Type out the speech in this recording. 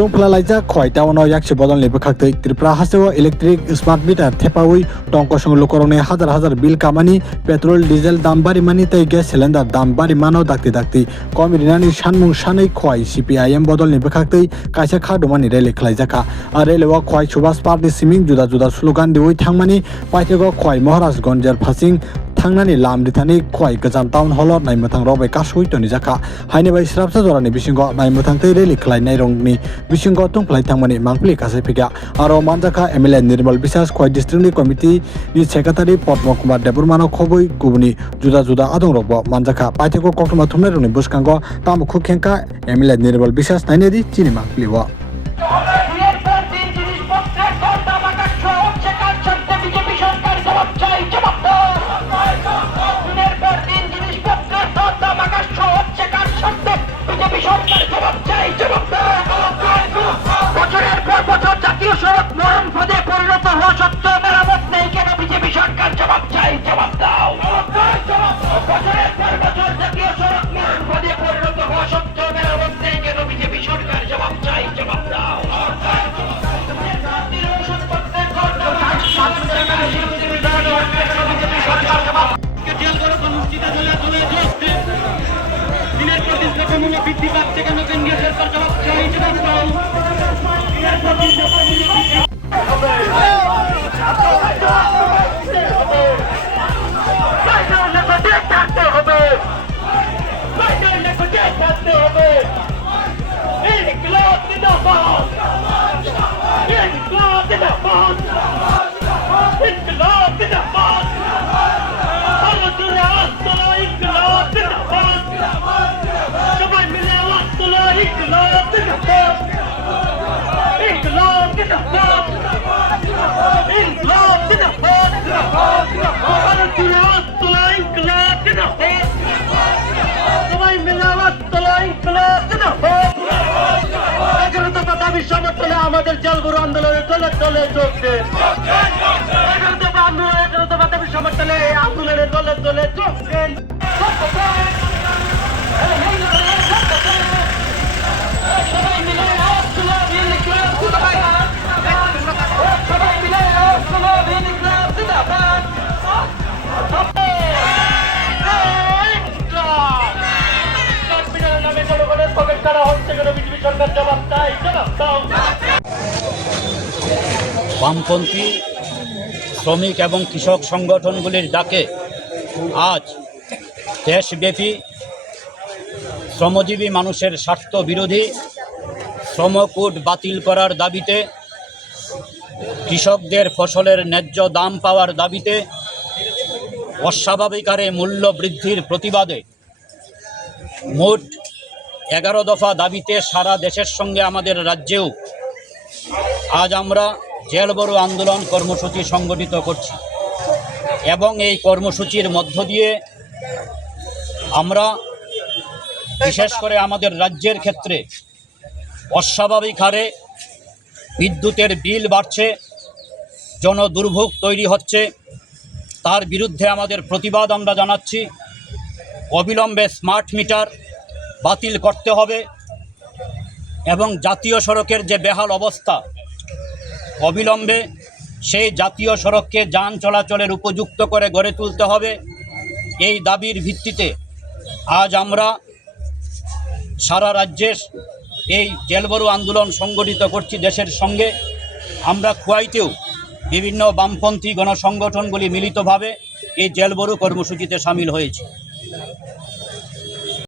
tungpla laija khoi tawono yakse bodol ni bukhaktui Tripura hasteo electric smart meter thepaui tongko song lokorone হাজার বিল কামানি petrol diesel দাম বাড়ি মানি তাই gas cylinder দাম বাড়ি মানো dakti কমিরিনানি সানমুং সাनै খয় CPIM bodol ni bukhaktui kaisa khadumani rally khlaijaka ar relewa khoi subhas party siming juda slogan dioi thangmani paitego khoi Maharashganjer phasing थांनानै लामरिथानि खय गोजाम टाउन हल नायमोथां रबाय कासुइ तनि जाखा हायनि बाय स्राबसा जरानि बिसिंग नायमोथां तै रेलि खलायनाय रंनि बिसिंग तंफ्लाय थांमानि मांफ्लि कासे फिगा आरो मानजाखा एमएलए निर्मल बिसास खय डिस्ट्रिक्टनि कमिटि नि सेक्रेटारि पद्म कुमार देबुरमानो खबुइ गुबुनि जुदा मानजाखा पाइथेको कक्टमा थुमनाय रंनि बुसकांग तामुखु खेंका एमएलए निर्मल बिसास नायनेदि चिनि मांफ्लिवा আমাদের জলগুরু আন্দোলনের দলে যোগ দেন। সমর্থনে আন্দোলনের দলে যোগ দেন। বামপন্থী শ্রমিক এবং কৃষক সংগঠনগুলির ডাকে আজ দেশব্যাপী শ্রমজীবী মানুষের স্বার্থ বিরোধী শ্রমকোড বাতিল করার দাবিতে, কৃষকদের ফসলের ন্যায্য দাম পাওয়ার দাবিতে, অস্বাভাবিক হারে মূল্য বৃদ্ধির প্রতিবাদে মোট 11 দফা দাবিতে সারা দেশের সঙ্গে আমাদের রাজ্যেও আজ আমরা জেলবরো আন্দোলন কর্মসূচি সংগঠিত করছি এবং এই কর্মসূচির মধ্য দিয়ে আমরা বিশেষ করে আমাদের রাজ্যের ক্ষেত্রে অস্বাভাবিক হারে বিদ্যুতের বিল বাড়ছে, জনদুর্ভোগ তৈরি হচ্ছে, তার বিরুদ্ধে আমাদের প্রতিবাদ আমরা জানাচ্ছি। অবিলম্বে স্মার্ট মিটার বাতিল করতে হবে এবং জাতীয় সড়কের যে বেহাল অবস্থা, অবিলম্বে সেই জাতীয় সড়ককে যান চলাচলের উপযুক্ত করে গড়ে তুলতে হবে। এই দাবির ভিত্তিতে আজ আমরা সারা রাজ্যে এই জেলবরো আন্দোলন সংগঠিত করছি দেশের সঙ্গে। আমরা খোয়াইতেও বিভিন্ন বামপন্থী গণসংগঠনগুলি মিলিতভাবে এই জেলবরো কর্মসূচিতে সামিল হয়েছি।